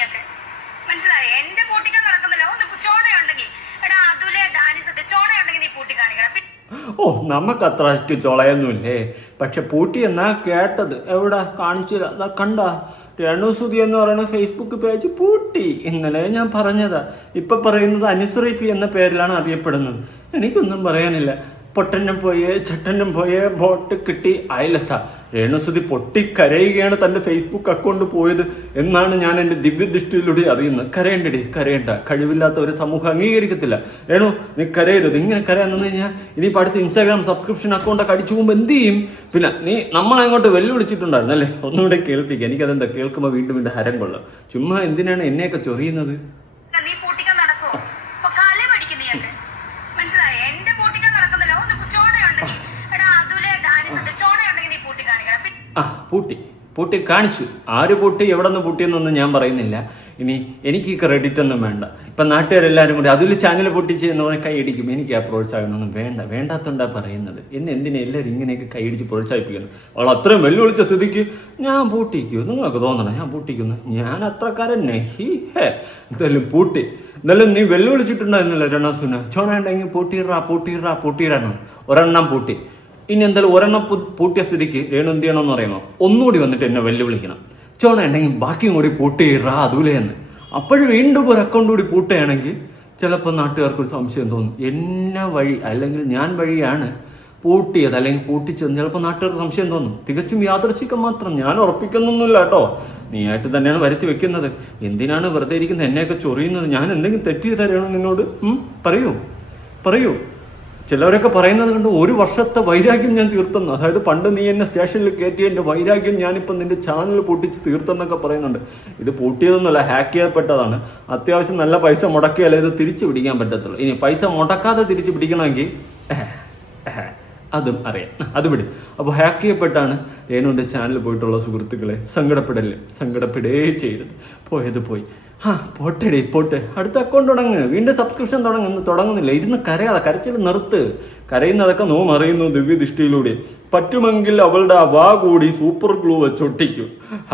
നീയൊക്കെ മനസ്സിലായോ? എന്റെ പൂട്ടിക്കാൻ നടക്കുന്നില്ല. ഒന്ന് ചോണയുണ്ടെങ്കിൽ എടാ അതുലെ ദാനിസത്തെ ചോണയുണ്ടെങ്കിൽ നീ പൂട്ടി കാണിക്കണം. ഓ നമുക്ക് അത്ര ചൊളയൊന്നുമില്ലേ, പക്ഷെ പൂട്ടി എന്നാ കേട്ടത്. എവിടെ കാണിച്ചില്ല, അതാ കണ്ട രേണുസുതി എന്ന് പറയുന്ന ഫേസ്ബുക്ക് പേജ് പൂട്ടി. ഇന്നലെ ഞാൻ പറഞ്ഞതാ. ഇപ്പൊ പറയുന്നത് അനുസരിപ്പി എന്ന പേരിലാണ് അറിയപ്പെടുന്നത്. എനിക്കൊന്നും പറയാനില്ല. പൊട്ടനും പോയേ ചട്ടനും പോയേ ബോട്ട് കിട്ടി അയലസ. രേണുസുതി പൊട്ടിക്കരയുകയാണ് തന്റെ ഫേസ്ബുക്ക് അക്കൗണ്ട് പോയത് എന്നാണ് ഞാൻ എന്റെ ദിവ്യദൃഷ്ടിയിലൂടെ അറിയുന്നത്. കരയണ്ടടി, കരയണ്ട. കഴിവില്ലാത്ത ഒരു സമൂഹം അംഗീകരിക്കത്തില്ല. രേണു നീ കരയരുത്. ഇങ്ങനെ കരയാന്ന് കഴിഞ്ഞാൽ ഇനിയിപ്പോൾ അടുത്ത് ഇൻസ്റ്റാഗ്രാം സബ്സ്ക്രിപ്ഷൻ അക്കൗണ്ടൊക്കെ അടിച്ചു പോകുമ്പോൾ എന്ത് ചെയ്യും? പിന്നെ നീ നമ്മളങ്ങോട്ട് വെല്ലുവിളിച്ചിട്ടുണ്ടായിരുന്നു അല്ലേ? ഒന്നുകൂടെ കേൾപ്പിക്കുക. എനിക്കതെന്താ കേൾക്കുമ്പോൾ വീണ്ടും വീണ്ടും ഹരം കൊള്ളാം. ചുമ്മാ എന്തിനാണ് എന്നെയൊക്കെ ചൊറിയുന്നത്? നീ പൂട്ടിക്കാൻ നടക്കോ? കളി പഠിക്കും നീയൊക്കെ മനസ്സിലായോ? എന്റെ പൂട്ടിക്കാൻ നടക്കുന്നില്ല. ഒന്ന് ചോണയുണ്ടെങ്കിൽ എടാ അതുലെ ദാനിസത്തെ ചോണയുണ്ടെങ്കിൽ നീ പൂട്ടി കാണിക്കണം. ആ പൂട്ടി കാണിച്ചു. ആര് പൂട്ടി എവിടെ നിന്ന് പൂട്ടിയെന്നൊന്നും ഞാൻ പറയുന്നില്ല. ഇനി എനിക്ക് ഈ ക്രെഡിറ്റ് ഒന്നും വേണ്ട. ഇപ്പം നാട്ടുകാരെല്ലാവരും കൂടി അതിൽ ചാനൽ പൊട്ടിച്ച് എന്ന് പറഞ്ഞാൽ കൈയടിക്കും. എനിക്ക് ആ പ്രോത്സാഹനമൊന്നും വേണ്ടാത്തോണ്ടാ പറയുന്നത്. എന്നെ എന്തിനാ എല്ലാവരും ഇങ്ങനെയൊക്കെ കൈയടിച്ച് പ്രോത്സാഹിപ്പിക്കണം? അവൾ അത്രയും വെല്ലുവിളിച്ച സ്ഥിതിക്ക് ഞാൻ പൂട്ടിക്കൂ? നിങ്ങൾക്ക് തോന്നണം ഞാൻ പൂട്ടിക്കുന്നു? ഞാൻ അത്രക്കാരൻ ഹേ. എന്തായാലും പൂട്ടി. എന്തായാലും നീ വെല്ലുവിളിച്ചിട്ടുണ്ടായിരുന്നല്ലോ രണസുന. ചോണയുണ്ടെങ്കിൽ പൂട്ടിയിടാണ്. ഒരെണ്ണം പൂട്ടി. ഇനി എന്തായാലും ഒരെണ്ണം പൂട്ടിയ സ്ഥിതിക്ക് രേണു എന്ത് ചെയ്യണമെന്ന് പറയുമോ? ഒന്നുകൂടി വന്നിട്ട് എന്നെ വെല്ലുവിളിക്കണം. ചോണ ഉണ്ടെങ്കിൽ ബാക്കിയും കൂടി പൂട്ടിയിടാ അതുലേന്ന്. അപ്പോഴും വീണ്ടും ഒരു അക്കൗണ്ട് കൂടി പൂട്ടുകയാണെങ്കിൽ ചിലപ്പോൾ നാട്ടുകാർക്കൊരു സംശയം തോന്നും, എന്നെ വഴി അല്ലെങ്കിൽ ഞാൻ വഴിയാണ് പൂട്ടിയത് അല്ലെങ്കിൽ പൂട്ടിച്ചത്. ചിലപ്പോൾ നാട്ടുകാർക്ക് സംശയം തോന്നും. തികച്ചും യാദൃച്ഛികം മാത്രം. ഞാൻ ഉറപ്പിക്കുന്നൊന്നുമില്ല കേട്ടോ. നീയായിട്ട് തന്നെയാണ് വരുത്തി വെക്കുന്നത്. എന്തിനാണ് വെറുതെ ഇരിക്കുന്നത് എന്നെയൊക്കെ ചൊറിയുന്നത്? ഞാൻ എന്തെങ്കിലും തെറ്റ് ചെയ്താലോ നിന്നോട്? പറയൂ. ചിലവരൊക്കെ പറയുന്നത് കണ്ട് ഒരു വർഷത്തെ വൈരാഗ്യം ഞാൻ തീർത്തെന്ന്. അതായത് പണ്ട് നീ എന്നെ സ്റ്റേഷനിൽ കയറ്റി എൻ്റെ വൈരാഗ്യം ഞാനിപ്പം നിന്റെ ചാനൽ പൊട്ടിച്ച് തീർത്തെന്നൊക്കെ പറയുന്നുണ്ട്. ഇത് പൂട്ടിയതൊന്നുമല്ല, ഹാക്ക് ചെയ്യപ്പെട്ടതാണ്. അത്യാവശ്യം നല്ല പൈസ മുടക്കിയാലേ ഇത് തിരിച്ചു പിടിക്കാൻ പറ്റത്തുള്ളൂ. ഇനി പൈസ മുടക്കാതെ തിരിച്ചു പിടിക്കണമെങ്കിൽ അതും അറിയാം. അത് വിടും. അപ്പോൾ ഹാക്ക് ചെയ്യപ്പെട്ടാണ് രേണുവിൻ്റെ ചാനൽ പോയിട്ടുള്ള സുഹൃത്തുക്കളെ സങ്കടപ്പെടേ ചെയ്തത്. പോയത് പോയി. പോട്ടെ. അടുത്ത അക്കൗണ്ട് തുടങ്ങ്. വീണ്ടും സബ്സ്ക്രിപ്ഷൻ തുടങ്ങുന്നില്ല. ഇരുന്ന് കരയാതെ, കരച്ചിൽ നിർത്ത്. കരയുന്നതൊക്കെ അറിയുന്നു ദിവ്യദൃഷ്ടിയിലൂടെ. പറ്റുമെങ്കിൽ അവളുടെ ആ വാ കൂടി സൂപ്പർ ഗ്ലൂ വെച്ചൊട്ടിക്കും.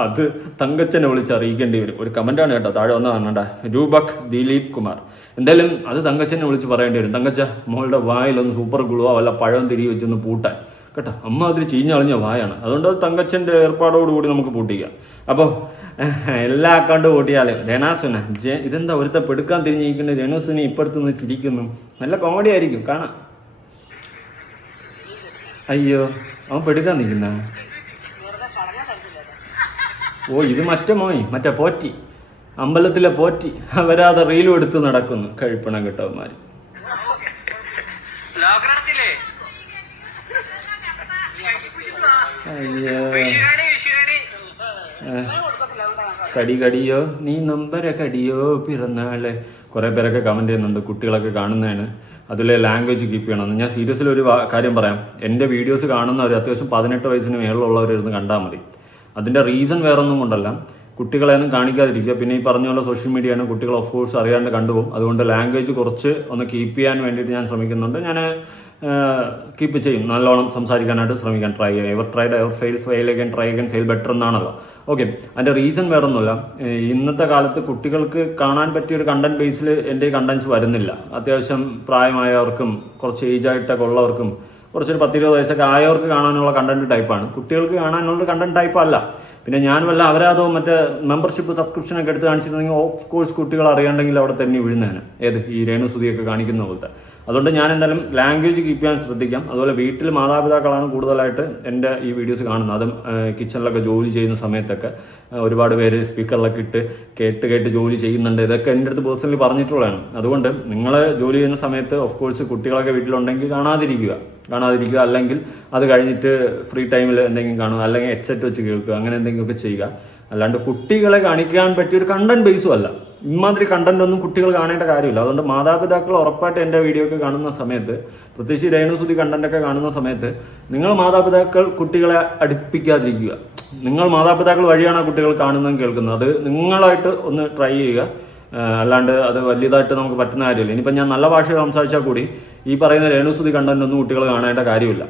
അത് തങ്കച്ചനെ വിളിച്ച് അറിയിക്കേണ്ടി വരും. ഒരു കമന്റാണ് കേട്ടോ, താഴെ വന്നതാണ്. രൂപക് ദിലീപ് കുമാർ. എന്തായാലും അത് തങ്കച്ചനെ വിളിച്ച് പറയേണ്ടി വരും. തങ്കച്ച മോളുടെ വായിലൊന്ന് സൂപ്പർ ഗ്ലൂവോ വല്ല പഴം തിരികെ വെച്ചൊന്ന് പൂട്ടാൻ കേട്ടോ. അമ്മ അതിൽ ചീഞ്ഞളിഞ്ഞ വായാണ്. അതുകൊണ്ട് തങ്കച്ചന്റെ ഏർപ്പാടോടുകൂടി നമുക്ക് പൂട്ടിക്കാം. അപ്പോൾ എല്ലാ അക്കൗണ്ടും പൂട്ടിയാലേ രേണാസുന ഇതെന്താ ഒരുത്ത പെടുക്കാൻ തിരിഞ്ഞിരിക്കുന്ന രേണുസുനെ ഇപ്പുറത്ത് നിന്ന് ചിരിക്കുന്നു. നല്ല കോമഡി ആയിരിക്കും കാണാം. അയ്യോ അവൻ പെടുക്കാൻ നിൽക്കുന്ന. ഓ ഇത് മറ്റേ പോറ്റി, അമ്പലത്തിലെ പോറ്റി. അവരാതെ റീലും എടുത്ത് നടക്കുന്നു. കഴിപ്പണം കേട്ടവന്മാര്. അയ്യോ കടിയോ നീ നമ്പര കടിയോ പിറന്നാള്. കുറെ പേരൊക്കെ കമന്റ് ചെയ്യുന്നുണ്ട്. കുട്ടികളൊക്കെ കാണുന്നതാണ്. അതിലെ ലാംഗ്വേജ് കീപ്പ് ചെയ്യണമെന്ന്. ഞാൻ സീരിയസ്ലി ഒരു കാര്യം പറയാം. എൻ്റെ വീഡിയോസ് കാണുന്നവർ അത്യാവശ്യം 18 വയസ്സിന് മേളിലുള്ളവരിരുന്ന് കണ്ടാൽ മതി. അതിൻ്റെ റീസൺ വേറൊന്നും കൊണ്ടല്ല, കുട്ടികളെയൊന്നും കാണിക്കാതിരിക്കുക. പിന്നെ ഈ പറഞ്ഞ പോലെ സോഷ്യൽ മീഡിയയാണ്, കുട്ടികൾ ഓഫ് കോഴ്സ് അറിയാണ്ട് കണ്ടുപോകും. അതുകൊണ്ട് ലാംഗ്വേജ് കുറച്ച് ഒന്ന് കീപ്പ് ചെയ്യാൻ വേണ്ടിയിട്ട് ഞാൻ ശ്രമിക്കുന്നുണ്ട്. ഞാൻ കീപ്പ് ചെയ്യും. നല്ലോണം സംസാരിക്കാനായിട്ട് ശ്രമിക്കാൻ ട്രൈ ചെയ്യുക. Ever tried ever fail again try again fail better എന്നാണല്ലോ. ഓക്കെ, അതിൻ്റെ റീസൺ വേറൊന്നുമില്ല. ഇന്നത്തെ കാലത്ത് കുട്ടികൾക്ക് കാണാൻ പറ്റിയ ഒരു കണ്ടന്റ് ബേസിൽ എൻ്റെ കണ്ടന്റ്സ് വരുന്നില്ല. അത്യാവശ്യം പ്രായമായവർക്കും കുറച്ച് ഏജ് ആയിട്ടൊക്കെ ഉള്ളവർക്കും കുറച്ചൊരു 10-20 വയസ്സൊക്കെ ആയവർക്ക് കാണാനുള്ള കണ്ടന്റ് ടൈപ്പാണ്. കുട്ടികൾക്ക് കാണാനുള്ള കണ്ടന്റ് ടൈപ്പ് അല്ല. പിന്നെ ഞാൻ വല്ല അവരാതോ മറ്റേ മെമ്പർഷിപ്പ് സബ്സ്ക്രിപ്ഷനൊക്കെ എടുത്ത് കാണിച്ചിരുന്നെങ്കിൽ ഓഫ് കോഴ്സ് കുട്ടികൾ അറിയാണ്ടെങ്കിൽ അവിടെ തന്നെ വീഴുന്നതാണ്. ഈ രേണുസുതിയൊക്കെ കാണിക്കുന്ന പോലത്തെ. അതുകൊണ്ട് ഞാൻ എന്തായാലും ലാംഗ്വേജ് കീപ്പ് ചെയ്യാൻ ശ്രദ്ധിക്കാം. അതുപോലെ വീട്ടിൽ മാതാപിതാക്കളാണ് കൂടുതലായിട്ട് എൻ്റെ ഈ വീഡിയോസ് കാണുന്നത്. അതും കിച്ചണിലൊക്കെ ജോലി ചെയ്യുന്ന സമയത്തൊക്കെ ഒരുപാട് പേര് സ്പീക്കറിലൊക്കെ ഇട്ട് കേട്ട് ജോലി ചെയ്യുന്നുണ്ട്. ഇതൊക്കെ എൻ്റെ അടുത്ത് പേഴ്സണലി പറഞ്ഞിട്ടുള്ളതാണ്. അതുകൊണ്ട് നിങ്ങൾ ജോലി ചെയ്യുന്ന സമയത്ത് ഓഫ് കോഴ്സ് കുട്ടികളൊക്കെ വീട്ടിലുണ്ടെങ്കിൽ കാണാതിരിക്കുക. അല്ലെങ്കിൽ അത് കഴിഞ്ഞിട്ട് ഫ്രീ ടൈമിൽ എന്തെങ്കിലും കാണുക, അല്ലെങ്കിൽ ഹെഡ്സെറ്റ് വെച്ച് കേൾക്കുക, അങ്ങനെ എന്തെങ്കിലുമൊക്കെ ചെയ്യുക. അല്ലാണ്ട് കുട്ടികളെ കാണിക്കാൻ പറ്റിയൊരു കണ്ടന്റ് ബേസും അല്ല. ഇമാതിരി കണ്ടന്റ് ഒന്നും കുട്ടികൾ കാണേണ്ട കാര്യമില്ല. അതുകൊണ്ട് മാതാപിതാക്കൾ ഉറപ്പായിട്ട് എൻ്റെ വീഡിയോ ഒക്കെ കാണുന്ന സമയത്ത്, പ്രത്യേകിച്ച് രേണുസുതി കണ്ടന്റൊക്കെ കാണുന്ന സമയത്ത്, നിങ്ങൾ മാതാപിതാക്കൾ കുട്ടികളെ അടുപ്പിക്കാതിരിക്കുക. നിങ്ങൾ മാതാപിതാക്കൾ വഴിയാണ് കുട്ടികൾ കാണുന്നതും കേൾക്കുന്നത്. അത് നിങ്ങളായിട്ട് ഒന്ന് ട്രൈ ചെയ്യുക. അല്ലാണ്ട് അത് വലിയതായിട്ട് നമുക്ക് പറ്റുന്ന കാര്യമില്ല. ഇനിയിപ്പോൾ ഞാൻ നല്ല ഭാഷ സംസാരിച്ചാൽ കൂടി ഈ പറയുന്ന രേണുസുതി കണ്ടന്റ് ഒന്നും കുട്ടികൾ കാണേണ്ട കാര്യമില്ല.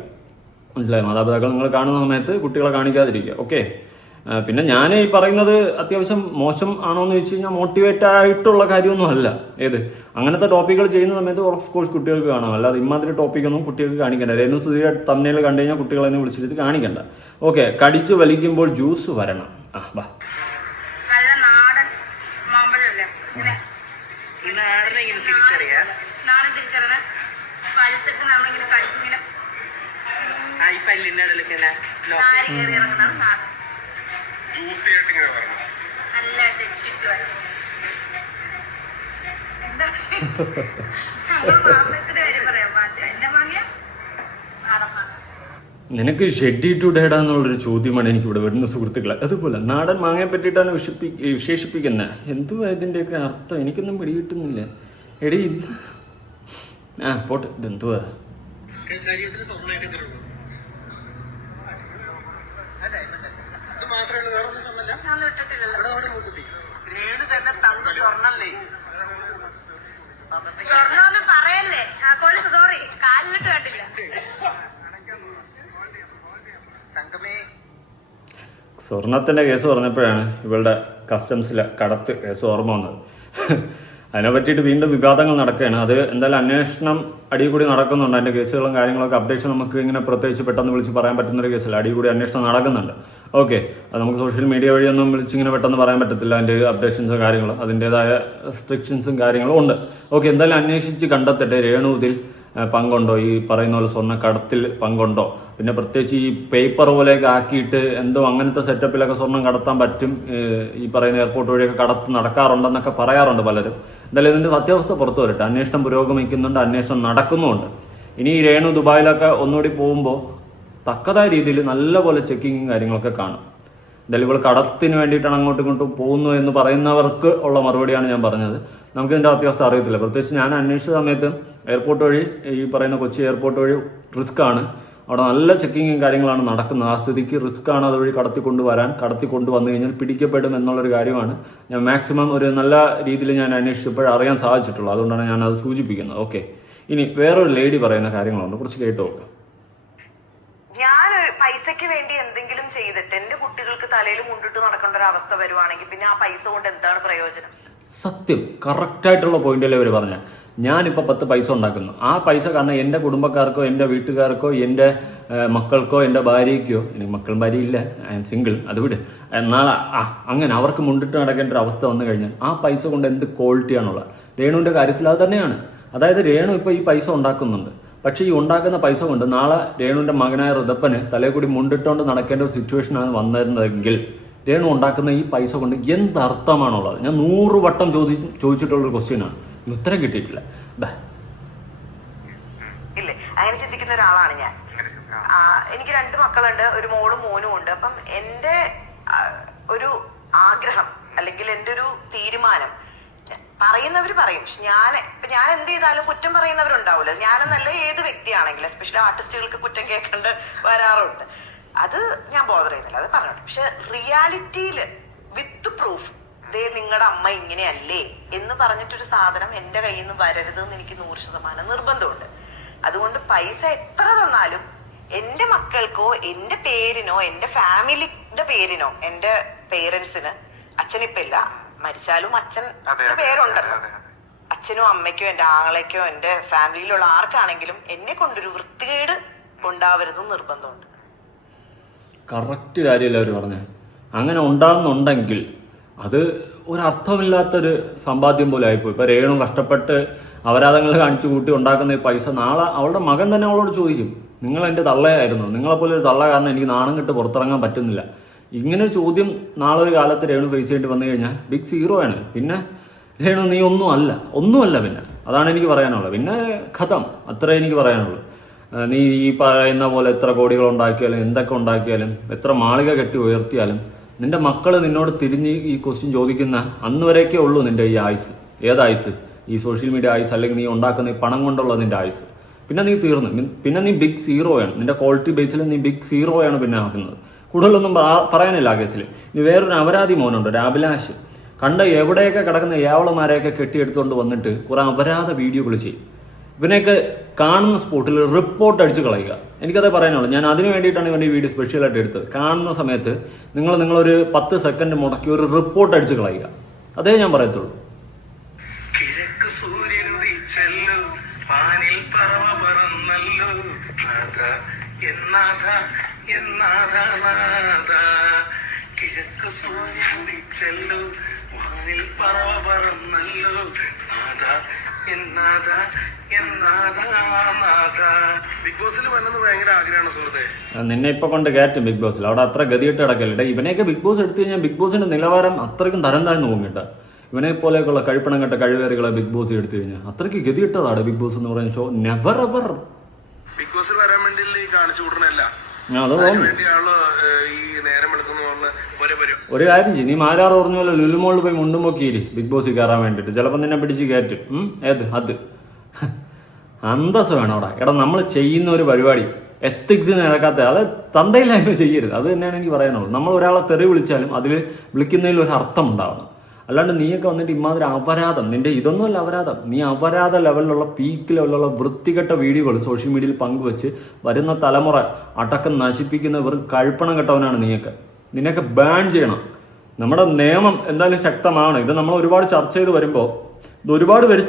മനസ്സിലായി? മാതാപിതാക്കൾ നിങ്ങൾ കാണുന്ന സമയത്ത് കുട്ടികളെ കാണിക്കാതിരിക്കുക. ഓക്കെ, പിന്നെ ഞാൻ ഈ പറയുന്നത് അത്യാവശ്യം മോശം ആണോ എന്ന് ചോദിച്ചു കഴിഞ്ഞാൽ മോട്ടിവേറ്റ് ആയിട്ടുള്ള കാര്യമൊന്നും അല്ല. ഏത് അങ്ങനത്തെ ടോപ്പിക്കുകൾ ചെയ്യുന്ന സമയത്ത് ഓഫ് കോഴ്സ് കുട്ടികൾക്ക് കാണാം, അല്ലാതെ ഇമാതിരി ടോപ്പിക്കൊന്നും കുട്ടികൾക്ക് കാണിക്കണ്ട. രേണു സുധിയുടെ തമ്മിൽ കണ്ടു കഴിഞ്ഞാൽ കുട്ടികളെ വിളിച്ചിട്ട് കാണിക്കണ്ട. ഓക്കെ, കടിച്ചു വലിക്കുമ്പോൾ ജ്യൂസ് വരണം. ബാ നല്ല നാടൻ മാമ്പഴമല്ലേ നാടൻ തിരിച്ചറിയണ പഴുത്തിട്ട് നമ്മളിങ്ങനെ കടിക്കിങ്ങനെ നാല് കയറി ഇറങ്ങുന്നതാണ് നാടൻ. നല്ല തെറ്റിട്ട് വരണം. എന്താ ഞങ്ങൾ മാസത്തിന്റെ കാര്യം പറയാം. എന്റെ മാങ്ങിയ നാടൻ മാങ്ങ. നിനക്ക് ഷെഡിയിട്ടുടേടാ എന്നുള്ളൊരു ചോദ്യമാണ് എനിക്ക് ഇവിടെ വരുന്ന സുഹൃത്തുക്കളെ. അതുപോലെ നാടൻ മാങ്ങയെ പറ്റിയിട്ടാണ് വിശേഷിപ്പിക്കുന്നത്. എന്തുവാ ഇതിൻ്റെയൊക്കെ അർത്ഥം? എനിക്കൊന്നും പിടികിട്ടുന്നില്ല. എടി പോട്ടെ, ഇതെന്തുവാ? സ്വർണ്ണൊന്നും പറയല്ലേ. പോലീസ് സോറി, കാലിലിട്ട് കേട്ടില്ല. സ്വർണത്തിന്റെ കേസ് പറഞ്ഞപ്പോഴാണ് ഇവളുടെ കസ്റ്റംസിലെ കടത്ത് കേസ് ഓർമ്മ വന്നത്. അതിനെ പറ്റിയിട്ട് വീണ്ടും വിവാദങ്ങൾ നടക്കുകയാണ്. അത് എന്തായാലും അന്വേഷണം അടിയിൽ കൂടി നടക്കുന്നുണ്ട്. അതിന്റെ കേസുകളും കാര്യങ്ങളൊക്കെ അപ്ഡേഷൻ നമുക്ക് ഇങ്ങനെ പ്രത്യേകിച്ച് പെട്ടെന്ന് വിളിച്ച് പറയാൻ പറ്റുന്നൊരു കേസല്ല. അടിയിൽ കൂടി അന്വേഷണം നടക്കുന്നുണ്ട്. ഓക്കെ, അത് നമുക്ക് സോഷ്യൽ മീഡിയ വഴിയൊന്നും വിളിച്ചിങ്ങനെ പെട്ടെന്ന് പറയാൻ പറ്റത്തില്ല. അതിൻ്റെ അപ്ഡേഷൻസും കാര്യങ്ങളും അതിൻ്റെതായ റെസ്ട്രിക്ഷൻസും കാര്യങ്ങളും ഉണ്ട്. ഓക്കെ, എന്തായാലും അന്വേഷിച്ച് കണ്ടെത്തട്ടെ രേണു ഇതിൽ പങ്കുണ്ടോ, ഈ പറയുന്ന പോലെ സ്വർണ്ണക്കടത്തിൽ പങ്കുണ്ടോ. പിന്നെ പ്രത്യേകിച്ച് ഈ പേപ്പർ പോലെയൊക്കെ ആക്കിയിട്ട് എന്തോ അങ്ങനത്തെ സെറ്റപ്പിലൊക്കെ സ്വർണം കടത്താൻ പറ്റും, ഈ പറയുന്ന എയർപോർട്ട് വഴിയൊക്കെ കടത്ത് നടക്കാറുണ്ടെന്നൊക്കെ പറയാറുണ്ട് പലരും. എന്തായാലും ഇതിൻ്റെ സത്യാവസ്ഥ പുറത്തു വരട്ടെ. അന്വേഷണം പുരോഗമിക്കുന്നുണ്ട്, അന്വേഷണം നടക്കുന്നുമുണ്ട്. ഇനി ഈ രേണു ദുബായിലൊക്കെ ഒന്നുകൂടി പോകുമ്പോൾ തക്കതായ രീതിയിൽ നല്ലപോലെ ചെക്കിങ്ങും കാര്യങ്ങളൊക്കെ കാണും. എന്തായാലും ഇവൾ കടത്തിന് വേണ്ടിയിട്ടാണ് അങ്ങോട്ടും ഇങ്ങോട്ടും പോകുന്നു എന്ന് പറയുന്നവർക്ക് ഉള്ള മറുപടിയാണ് ഞാൻ പറഞ്ഞത്. നമുക്ക് ഇതിൻ്റെ അത്യാവസ്ഥ അറിയത്തില്ല. പ്രത്യേകിച്ച് ഞാൻ അന്വേഷിച്ച സമയത്ത് എയർപോർട്ട് വഴി, ഈ പറയുന്ന കൊച്ചി എയർപോർട്ട് വഴി റിസ്ക് ആണ്. അവിടെ നല്ല ചെക്കിങ്ങും കാര്യങ്ങളാണ് നടക്കുന്നത്. ആ സ്ഥിതിക്ക് റിസ്ക് ആണ് അതുവഴി കടത്തിക്കൊണ്ട് വന്നു കഴിഞ്ഞാൽ പിടിക്കപ്പെടും എന്നുള്ളൊരു കാര്യമാണ് ഞാൻ മാക്സിമം ഒരു നല്ല രീതിയിൽ ഞാൻ അന്വേഷിച്ചപ്പോൾ അറിയാൻ സാധിച്ചിട്ടുള്ളൂ. അതുകൊണ്ടാണ് ഞാൻ അത് സൂചിപ്പിക്കുന്നത്. ഓക്കെ, ഇനി വേറൊരു ലേഡി പറയുന്ന കാര്യങ്ങളുണ്ട്, കുറച്ച് കേട്ട് നോക്കാം. ഞാൻ പൈസയ്ക്ക് വേണ്ടി എന്തെങ്കിലും ചെയ്തിട്ട് എന്റെ കുട്ടികൾക്ക് തലയിൽ മുണ്ടിട്ട് നടക്കേണ്ട ഒരു അവസ്ഥ വരുവാണെങ്കിൽ പിന്നെ ആ പൈസ കൊണ്ട് എന്താണ് പ്രയോജനം? സത്യം, കറക്റ്റായിട്ടുള്ള പോയിന്റല്ലേ അവർ പറഞ്ഞ. ഞാനിപ്പോൾ 10 പൈസ ഉണ്ടാക്കുന്നു. ആ പൈസ കാരണം എൻ്റെ കുടുംബക്കാർക്കോ എൻ്റെ വീട്ടുകാർക്കോ എൻ്റെ മക്കൾക്കോ എൻ്റെ ഭാര്യയ്ക്കോ, എനിക്ക് മക്കളും ഭാര്യ ഇല്ല, ഐ എം സിംഗിൾ, അത് വിട്, നാളെ അങ്ങനെ അവർക്ക് മുണ്ടിട്ട് നടക്കേണ്ട ഒരു അവസ്ഥ വന്നു കഴിഞ്ഞാൽ ആ പൈസ കൊണ്ട് എന്ത് ക്വാളിറ്റിയാണുള്ളത്? രേണുവിൻ്റെ കാര്യത്തിൽ അത് തന്നെയാണ്. അതായത് രേണു ഇപ്പോൾ ഈ പൈസ ഉണ്ടാക്കുന്നുണ്ട്, പക്ഷേ ഈ ഉണ്ടാക്കുന്ന പൈസ കൊണ്ട് നാളെ രേണുവിൻ്റെ മകനായ ഋതപ്പന് തലേ കൂടി മുണ്ടിട്ടുകൊണ്ട് നടക്കേണ്ട ഒരു സിറ്റുവേഷനാണ് വന്നിരുന്നതെങ്കിൽ രേണു ഉണ്ടാക്കുന്ന ഈ പൈസ കൊണ്ട് എന്തർത്ഥമാണുള്ളത്? ഞാൻ 100 വട്ടം ചോദിച്ചിട്ടുള്ളൊരു ക്വസ്റ്റ്യനാണ്, ഉത്തരം കിട്ടിയിട്ടില്ല. ഇല്ലേ, അങ്ങനെ ചിന്തിക്കുന്ന ഒരാളാണ് ഞാൻ. എനിക്ക് 2 മക്കളുണ്ട്, ഒരു മോളും മോനും ഉണ്ട്. അപ്പം എന്റെ ഒരു ആഗ്രഹം അല്ലെങ്കിൽ എന്റെ ഒരു തീരുമാനം പറയുന്നവര് പറയും, പക്ഷെ ഞാൻ എന്ത് ചെയ്താലും കുറ്റം പറയുന്നവരുണ്ടാവില്ല. ഞാനെന്നല്ല ഏത് വ്യക്തിയാണെങ്കിലും, എസ്പെഷ്യലി ആർട്ടിസ്റ്റുകൾക്ക് കുറ്റം കേൾക്കേണ്ട വരാറുണ്ട്. അത് ഞാൻ ബോധർ ചെയ്യുന്നില്ല, അത് പറഞ്ഞോട്ടെ. പക്ഷെ റിയാലിറ്റിയിൽ വിത്ത് പ്രൂഫ് നിങ്ങളുടെ അമ്മ ഇങ്ങനെയല്ലേ എന്ന് പറഞ്ഞിട്ടൊരു സാധനം എന്റെ കയ്യിൽ നിന്ന് വരരുതെന്ന് എനിക്ക് 100% നിർബന്ധമുണ്ട്. അതുകൊണ്ട് പൈസ എത്ര തന്നാലും എന്റെ മക്കൾക്കോ എന്റെ പേരിനോ എന്റെ ഫാമിലിയുടെ പേരിനോ എന്റെ പേരൻസിന്, അച്ഛനിപ്പില്ല, മരിച്ചാലും അച്ഛൻ്റെ പേരുണ്ടല്ലോ, അച്ഛനും അമ്മയ്ക്കോ എന്റെ ആങ്ങളയ്ക്കോ എന്റെ ഫാമിലിയിലുള്ള ആർക്കാണെങ്കിലും എന്നെ കൊണ്ടൊരു വൃത്തികേട് ഉണ്ടാവരുതെന്ന് നിർബന്ധമുണ്ട്. കറക്റ്റ് കാര്യമല്ല അവർ പറഞ്ഞത്. അങ്ങനെ ഉണ്ടാകുന്നുണ്ടെങ്കിൽ അത് ഒരർത്ഥമില്ലാത്തൊരു സമ്പാദ്യം പോലെ ആയിപ്പോയി. ഇപ്പോൾ രേണു കഷ്ടപ്പെട്ട് അപരാധങ്ങൾ കാണിച്ചു കൂട്ടി ഉണ്ടാക്കുന്ന ഈ പൈസ നാളെ അവളുടെ മകൻ തന്നെ അവളോട് ചോദിക്കും, നിങ്ങൾ എൻ്റെ തള്ളയായിരുന്നു, നിങ്ങളെപ്പോലെ ഒരു തള്ള കാരണം എനിക്ക് നാണം കെട്ട് പുറത്തിറങ്ങാൻ പറ്റുന്നില്ല. ഇങ്ങനൊരു ചോദ്യം നാളെ ഒരു കാലത്ത് രേണു ഫേസ് ചെയ്യേണ്ടി വന്നു കഴിഞ്ഞാൽ ബിഗ് സീറോ ആണ്. പിന്നെ രേണു നീ ഒന്നുമല്ല പിന്നെ. അതാണ് എനിക്ക് പറയാനുള്ളത്. പിന്നെ ഖതം, അത്രേ എനിക്ക് പറയാനുള്ളൂ. നീ ഈ പറയുന്ന പോലെ എത്ര കോടികൾ ഉണ്ടാക്കിയാലും എന്തൊക്കെ ഉണ്ടാക്കിയാലും എത്ര മാളിക കെട്ടി ഉയർത്തിയാലും നിന്റെ മക്കൾ നിന്നോട് തിരിഞ്ഞ് ഈ ക്വസ്റ്റ്യൻ ചോദിക്കുന്ന അന്ന് വരെയൊക്കെ ഉള്ളൂ നിന്റെ ഈ ആയുസ്. ഏതായുസ്? ഈ സോഷ്യൽ മീഡിയ ആയുസ്, അല്ലെങ്കിൽ നീ ഉണ്ടാക്കുന്ന ഈ പണം കൊണ്ടുള്ള നിന്റെ ആയുസ്. പിന്നെ നീ തീർന്നു. പിന്നെ നീ ബിഗ് സീറോയാണ്. നിന്റെ ക്വാളിറ്റി ബേസിൽ നീ ബിഗ് സീറോയാണ് പിന്നെ ആക്കുന്നത്. കൂടുതലൊന്നും പറയാനില്ല ആ കേസിൽ. ഇനി വേറൊരു അപരാധി മോനുണ്ട്, ഒരു അഭിലാഷ്. കണ്ട എവിടെയൊക്കെ കിടക്കുന്ന ഏവളമാരെയൊക്കെ കെട്ടിയെടുത്തുകൊണ്ട് വന്നിട്ട് കുറെ അപരാധ വീഡിയോകൾ ചെയ്യും. ഇവനെയൊക്കെ കാണുന്ന സ്പോട്ടിൽ റിപ്പോർട്ട് അടിച്ച് കളയുക. എനിക്കതേ പറയാനുള്ളൂ. ഞാൻ അതിന് വേണ്ടിയിട്ടാണ് ഇവൻ്റെ ഈ വീഡിയോ സ്പെഷ്യലായിട്ട് എടുത്തത്. കാണുന്ന സമയത്ത് നിങ്ങളൊരു 10 സെക്കൻഡ് മുടക്കി ഒരു റിപ്പോർട്ട് അടിച്ച് കളയുക. അതേ ഞാൻ പറയത്തുള്ളൂ. ബിഗ് ബോസിൽ വന്നത് ഭയങ്കര ആഗ്രഹമാണ് സുഹൃത്തെ. നിന്നെ ഇപ്പൊ കൊണ്ട് കയറ്റും ബിഗ് ബോസിൽ. അവിടെ അത്ര ഗതിയിട്ട് കിടക്കല്ലേ. ഇവനെയൊക്കെ ബിഗ് ബോസ് എടുത്തു കഴിഞ്ഞാൽ ബിഗ് ബോസിന്റെ നിലവാരം അത്രയ്ക്കും തരം താഴ്ന്നു പോകും കേട്ടോ. ഇവനെ പോലെയൊക്കെയുള്ള കഴിപ്പണം കെട്ട കഴിവേറികളെ ബിഗ് ബോസ് എടുത്തു കഴിഞ്ഞാൽ അത്രയ്ക്ക് ഗതിയിട്ടതാണ് ബിഗ് ബോസ് എന്ന് പറയുന്ന ഷോ. നെവർ എവർ ബിഗ് ബോസിൽ വരാൻ വേണ്ടി കാണിച്ചു കൂട്ടണല്ല. ഒരു കാര്യം ചെയ്യും, നീ മാരാറ് പറഞ്ഞ പോലെ ലുലുമോളിൽ പോയി മുണ്ടും പൊക്കിയിരി ബിഗ് ബോസിൽ കയറാൻ വേണ്ടിട്ട്. ചിലപ്പോൾ നിന്നെ പിടിച്ച് കയറ്റും. അത് അന്തസ് വേണം അവിടെ. എടാ, നമ്മൾ ചെയ്യുന്ന ഒരു പരിപാടി എത്തിക്സിന് നടക്കാത്ത അത് തന്തയില്ലായ്മ ചെയ്യരുത്. അത് തന്നെയാണ് എനിക്ക് പറയാനുള്ളത്. നമ്മൾ ഒരാളെ തെറി വിളിച്ചാലും അതിൽ വിളിക്കുന്നതിൽ ഒരു അർത്ഥം ഉണ്ടാവണം. അല്ലാണ്ട് നീയൊക്കെ വന്നിട്ട് ഇമാതിരി അപരാധം, നിന്റെ ഇതൊന്നുമല്ല അപരാധം, നീ അപരാധ ലെവലിലുള്ള പീക്ക് ലെവലിലുള്ള വൃത്തികെട്ട വീഡിയോകൾ സോഷ്യൽ മീഡിയയിൽ പങ്കുവെച്ച് വരുന്ന തലമുറ അടക്കം നശിപ്പിക്കുന്ന വെറും കഴിപ്പണം കെട്ടവനാണ് നീയൊക്കെ. നിന്നെയൊക്കെ ബാൻ ചെയ്യണം. നമ്മുടെ നിയമം എന്തായാലും ശക്തമാണ്. ഇത് നമ്മൾ ഒരുപാട് ചർച്ച ചെയ്ത് വരുമ്പോൾ ഇത് ഒരുപാട് പേര്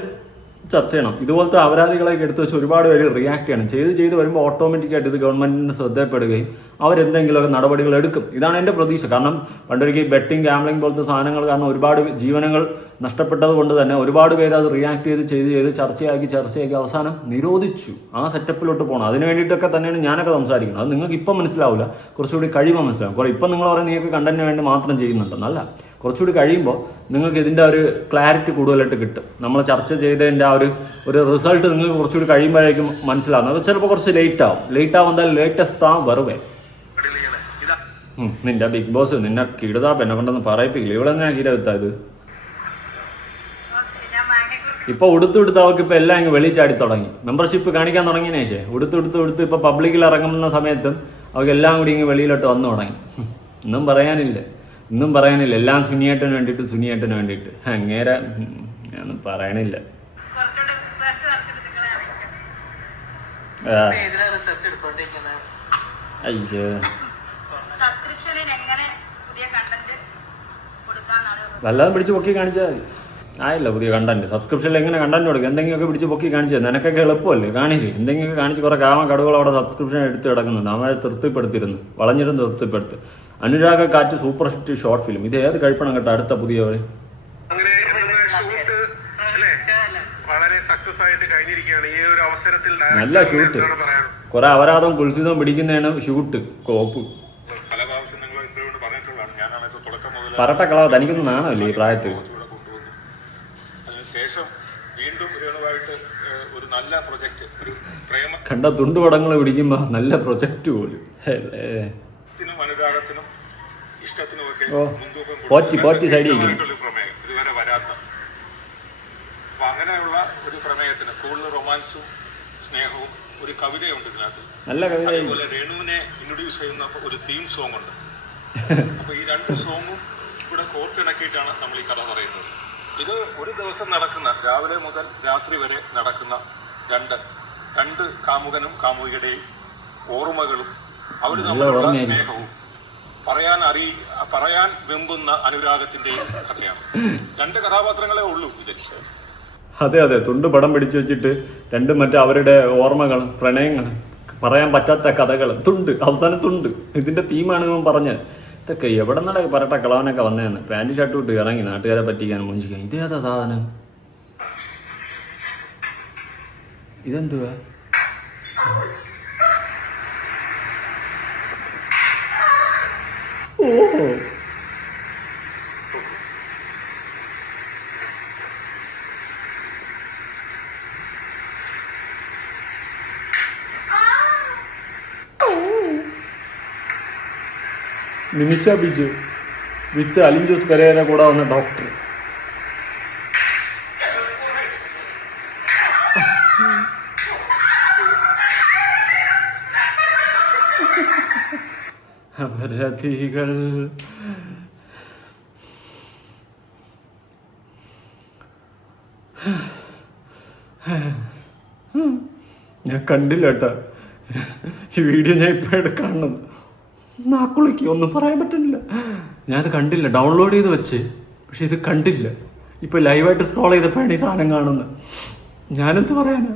ചർച്ച ചെയ്യണം. ഇതുപോലത്തെ അപരാധികളെയൊക്കെ എടുത്തു വെച്ച് ഒരുപാട് പേര് റിയാക്ട് ചെയ്യണം. ചെയ്ത് വരുമ്പോൾ ഓട്ടോമാറ്റിക്കായിട്ട് ഇത് ഗവൺമെന്റിന് ശ്രദ്ധപ്പെടുകയും അവരെന്തെങ്കിലുമൊക്കെ നടപടികൾ എടുക്കും. ഇതാണ് എൻ്റെ പ്രതീക്ഷ. കാരണം പണ്ടൊരിക്കൽ ബെറ്റിംഗ് ഗാംബ്ലിംഗ് പോലത്തെ സാധനങ്ങൾ കാരണം ഒരുപാട് ജീവനങ്ങൾ നഷ്ടപ്പെട്ടത് കൊണ്ട് തന്നെ ഒരുപാട് പേര് അത് റിയാക്ട് ചെയ്ത് ചർച്ചയാക്കി അവസാനം നിരോധിച്ചു. ആ സെറ്റപ്പിലോട്ട് പോകണം. അതിന് വേണ്ടിയിട്ടൊക്കെ തന്നെയാണ് ഞാനൊക്കെ സംസാരിക്കുന്നത്. അത് നിങ്ങൾക്ക് ഇപ്പം മനസ്സിലാവില്ല, കുറച്ചുകൂടി കഴിയുമ്പോൾ മനസ്സിലാവും. ഇപ്പം നിങ്ങൾ പറയുന്നത് നിങ്ങൾക്ക് കണ്ടന്റിന് വേണ്ടി മാത്രം ചെയ്യുന്നുണ്ടെന്നല്ല, കുറച്ചുകൂടി കഴിയുമ്പോൾ നിങ്ങൾക്ക് ഇതിൻ്റെ ഒരു ക്ലാരിറ്റി കൂടുതലായിട്ട് കിട്ടും. നമ്മൾ ചർച്ച ചെയ്തതിൻ്റെ ആ ഒരു റിസൾട്ട് നിങ്ങൾക്ക് കുറച്ചുകൂടി കഴിയുമ്പോഴേക്കും മനസ്സിലാകും. അത് ചിലപ്പോൾ കുറച്ച് ലേറ്റ് ആവും. എന്തായാലും ലേറ്റസ്റ്റ് വെറുതെ നിന്റെ ബിഗ് ബോസ് നിന്നെ കിടുതാപ്പ് എന്നെ കൊണ്ടൊന്ന് പറയിപ്പിക്കില്ല. ഇവിടെ തന്നെയാ കിടത്തായത്. ഇപ്പൊ ഉടുത്ത് അവർക്ക് ഇപ്പൊ എല്ലാം അങ്ങ് വെളി ചാടി തുടങ്ങി. മെമ്പർഷിപ്പ് കാണിക്കാൻ തുടങ്ങിയതിനേശേ ഉടുത്ത് ഇപ്പൊ പബ്ലിക്കിൽ ഇറങ്ങുന്ന സമയത്തും അവർക്ക് എല്ലാം കൂടി ഇങ്ങ് വെളിയിലോട്ട് വന്നു തുടങ്ങി. ഒന്നും പറയാനില്ല. എല്ലാം സുനിയേട്ടന് വേണ്ടിയിട്ട് അങ്ങേരെ ഞാനൊന്നും പറയണില്ല. അയ്യോ, വല്ലതും പിടിച്ച് പൊക്കി കാണിച്ചാൽ മതി. ആയില്ല പുതിയ കണ്ടന്റ്. സബ്സ്ക്രിപ്ഷനിൽ എങ്ങനെ കണ്ടന്റ് കൊടുക്കും? എന്തെങ്കിലുമൊക്കെ പിടിച്ച് പൊക്കി കാണിച്ചാൽ നിനക്കൊക്കെ എളുപ്പമല്ലേ കാണില്ലേ? എന്തെങ്കിലും കാണിച്ച് കുറെ കടുകൾ അവിടെ സബ്സ്ക്രിപ്ഷൻ എടുത്ത് കിടക്കുന്നുണ്ട്. അവരെ തൃപ്തിപ്പെടുത്തിയിരുന്നു, വളഞ്ഞിരുന്ന് തൃപ്തിപ്പെടുത്തി. അനുരാഗ കാറ്റ് സൂപ്പർ ഹിറ്റ് ഷോർട്ട് ഫിലിം. ഇത് ഏത് കഴിപ്പണം കേട്ടോ അടുത്ത പുതിയവര്? നല്ല ഷൂട്ട്, കുറെ അപരാധം കുൽസിതവും പിടിക്കുന്നതാണ് ഷൂട്ട്. കോപ്പ് പറട്ടക്കളാവ്. തനിക്കൊന്നും നാണമല്ലേ ഈ പ്രായത്തിൽ? കണ്ട തുണ്ടുപടങ്ങൾ പിടിക്കുമ്പോ നല്ല പ്രൊജക്റ്റ് പോലും. ഓ പോറ്റി സൈഡ് അങ്ങനെയുള്ള ഒരു പ്രമേയത്തിന് കൂടുതൽ റൊമാൻസും സ്നേഹവും ഒരു കവിതയുണ്ട് ഇതിനകത്ത്. നല്ല കവിത. അതുപോലെ രേണുവിനെ ഇൻട്രൊഡ്യൂസ് ചെയ്യുന്ന ഒരു തീം സോങ് ഉണ്ട്. അപ്പൊ ഈ 2 സോങ്ങും ഇവിടെ കോർത്തിണക്കിയിട്ടാണ് നമ്മൾ ഈ കഥ പറയുന്നത്. ഇത് ഒരു ദിവസം നടക്കുന്ന, രാവിലെ മുതൽ രാത്രി വരെ നടക്കുന്ന രണ്ട് കാമുകനും കാമുകിയുടെയും ഓർമ്മകളും അവർ തമ്മിലുള്ള സ്നേഹവും പറയാൻ വെമ്പുന്ന അനുരാഗത്തിന്റെയും കഥയാണ്. 2 കഥാപാത്രങ്ങളെ ഉള്ളൂ ഇതിൽ. അതെ, തുണ്ട് പടം പിടിച്ചു വെച്ചിട്ട് മറ്റേ അവരുടെ ഓർമ്മകൾ, പ്രണയങ്ങൾ, പറയാൻ പറ്റാത്ത കഥകൾ, അവസാനം തുണ്ട്. ഇതിന്റെ തീമാണ് ഇവൻ പറഞ്ഞത്. ഇതൊക്കെ എവിടെ നിന്നാ പറട്ട കളവനൊക്കെ വന്നതെന്ന്. പാൻറ് ഷർട്ട് വിട്ട് ഇറങ്ങി നാട്ടുകാരെ പറ്റിക്കാൻ മുഞ്ചിക്കാൻ. ഇതേതാ സാധനം? ഇതെന്തുവാ? ഓഹോ, നിമിഷ ബിജു വിത്ത് അലിൻ ജോസ് പെരേര കൂടെ വന്ന ഡോക്ടർ. അപരാധികൾ ഞാൻ കണ്ടില്ല കേട്ടോ. ഈ വീഡിയോ ഞാൻ ഇപ്പോഴാണ് കാണുന്നത്. നാക്കുളിക്ക് ഒന്നും പറയാൻ പറ്റുന്നില്ല. ഞാനത് കണ്ടില്ല, ഡൗൺലോഡ് ചെയ്ത് വെച്ച്, പക്ഷെ ഇത് കണ്ടില്ല. ഇപ്പൊ ലൈവായിട്ട് സ്ക്രോൾ ചെയ്തപ്പോഴാണ് ഈ സാധനം കാണുന്നത്. ഞാനെന്ത് പറയാനാ?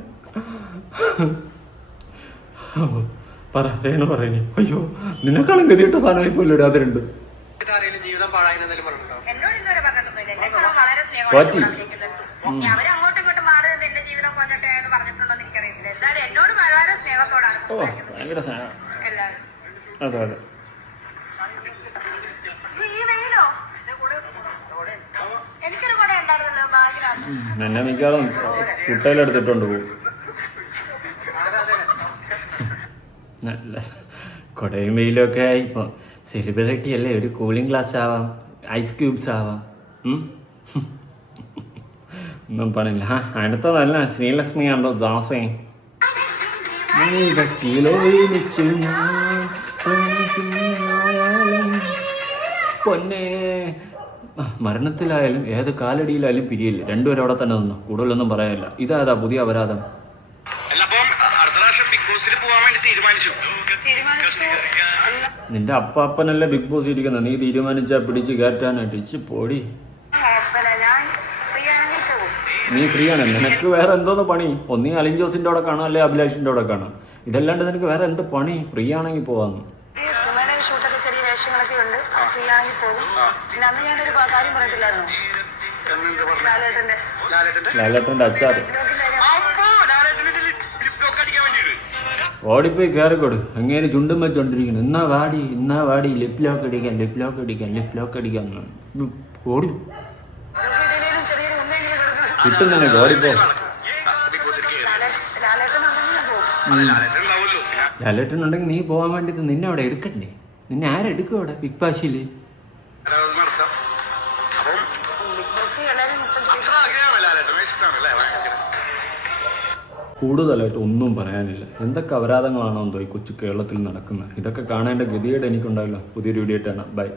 പറ, രേണു പറയുന്നേ. അയ്യോ, നിന്നെക്കാളും ഗതിയിട്ട സാധനമായി പോലും ഇടാതിരുണ്ട്. എന്നോട് ഇതുവരെ പറഞ്ഞിട്ടൊന്നുമില്ല. എന്നെക്കാളും വളരെ പറ്റി. സ്നേഹമാണ്. അവര് അങ്ങോട്ടും ഇങ്ങോട്ടും മാറി നിന്ന് എന്റെ ജീവിതം കൊഞ്ഞോട്ടെ എന്ന് പറഞ്ഞിട്ടുണ്ടോന്ന് എനിക്കറിയത്തില്ല. എന്തായാലും എന്നോട് വളരെ സ്നേഹത്തോടാണ് സംസാരിക്കുന്നത് ഭയങ്കര സാധനം. എല്ലാവരും. അതെ അതെ. ഈ വെയിലോ? എനിക്കൊരു കൂടെ ഉണ്ടായിരുന്നല്ലോ ബാഗിലാണ്. എന്നെ മിക്കവാറും കുട്ടയിലെടുത്തിട്ടുണ്ട് പോകും. നല്ല കൊടയും വെയിലും ഒക്കെ ആയി. ഇപ്പോൾ സെലിബ്രിറ്റി അല്ലേ, ഒരു കൂളിംഗ് ഗ്ലാസ് ആവാം, ഐസ് ക്യൂബ്സ് ആവാം. ഒന്നും പണില്ല. അടുത്തതല്ല ശ്രീലക്ഷ്മി ആണോ ജാസേ. പൊന്നെ, മരണത്തിലായാലും ഏത് കാലടിയിലായാലും പിരിയില്ല. രണ്ടുപേരും അവിടെ തന്നെ നിന്നു, കൂടുതലൊന്നും പറയാനില്ല. ഇതാ പുതിയ അപരാധം. നിന്റെ അപ്പാപ്പനല്ലേ ബിഗ് ബോസ് ഇരിക്കുന്നത്, നീ തീരുമാനിച്ചാ പിടിച്ച് കയറ്റാനായിട്ട്. ഇച്ച് പോടി. നീ ഫ്രീ ആണ്. നിനക്ക് വേറെ എന്തോന്ന് പണി? ഒന്നീ അലിൻ ജോസിന്റെ അവിടെ കാണാം, അല്ലെ അഭിലാഷിന്റെ അവിടെ കാണാം. ഇതല്ലാണ്ട് നിനക്ക് വേറെ എന്ത് പണി? ഫ്രീ ആണെങ്കിൽ പോവാന്ന്. ഷൂട്ടൊക്കെ ചെറിയ വേഷങ്ങളൊക്കെ ഉണ്ട്, ഫ്രീ ആണെങ്കിൽ പോകും. പിന്നെ അന്ന് ഞാനൊരു കാര്യം പറഞ്ഞിട്ടില്ലായിരുന്നു, ലാലേട്ടന്റെ അച്ചാറ്. ഓടിപ്പോയി കയറിക്കൊടു. എങ്ങനെ ചുണ്ടും വെച്ചോണ്ടിരിക്കുന്നു. എന്നാ വാടി ലിപ് ലോക്ക് അടിക്കാൻ ഓടി കിട്ടും നിനക്ക്. ഓടിപ്പോ. ലാലേട്ടനുണ്ടെങ്കിൽ നീ പോകാൻ വേണ്ടിട്ട് നിന്നെ അവിടെ എടുക്കണ്ടേ? നിന്നെ ആരെടുക്കും അവിടെ ബിഗ് ബാഷില്? കൂടുതലായിട്ട് ഒന്നും പറയാനില്ല. എന്തൊക്കെ അപരാധങ്ങളാണോ എന്തോ ഈ കൊച്ചു കേരളത്തിൽ നടക്കുന്നത്. ഇതൊക്കെ കാണേണ്ട ഗതികേട് എനിക്കുണ്ടാവില്ല. പുതിയൊരു വീഡിയോ ആയിട്ടാണ്. ബൈ.